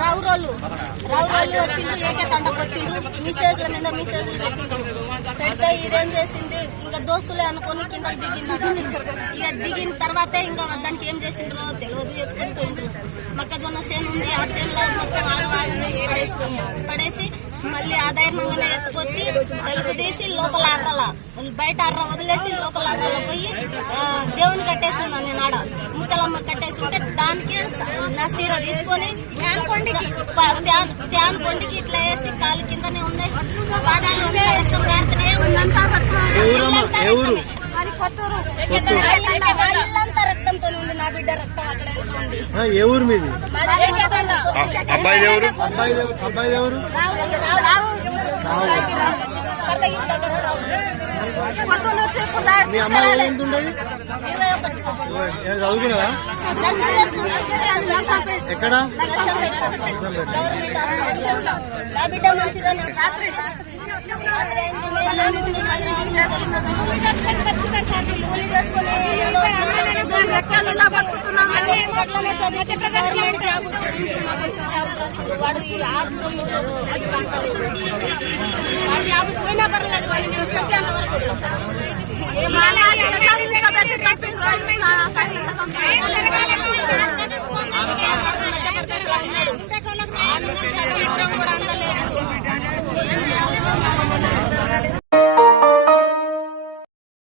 రావురోళ్ళు వచ్చిండ్రు, ఏకేతండకు వచ్చిండ్రు, మెసేజ్ల మీద మెసేజ్లు పెట్టిండ్రు. పెడితే ఇదేం చేసింది, ఇంకా దోస్తులే అనుకుని కిందకి దిగినాడు. ఇక దిగిన తర్వాతే ఇంకా దానికి ఏం చేసిండ్రో తెలియదు, ఎత్తుకుని పోయిండ్రు. మొక్కజొన్న చేను ఉంది, ఆ చేనులో మొత్తం ఆగవాగనేసి పడేసి మళ్ళీ ఆధారంగానే ఎత్తుకొచ్చి తలుపు తీసి లోపల అర్రల బయట అర్ర వదిలేసి లోపల అర్రలో పోయి దేవుని కట్టేసి ఉన్నాను నేను. ఆడ ముత్తలమ్మ కట్టేసి ఉంటే దానికి నా సీర తీసుకొని ఫ్యాన్ కొండికి ఇట్లా వేసి కాలు కిందనే ఉన్నాయి. ఇల్లంతా రక్తంతో ఉంది, నా బిడ్డ రక్తం అక్కడ ఉంది. ఏ ఊరు మీది? అబ్బాయి ఎవరు? మీ అమ్మాయి ఎంత ఉండదు? 21 చదువుకున్నదా? ఎక్కడ? నా బిడ్డ మంచిదా? వాడు ఆ దూరం నుంచి వస్తున్నాడు, జాబ్ పోయినా పర్లేదు, వాళ్ళు నేను సత్య అంతవరకు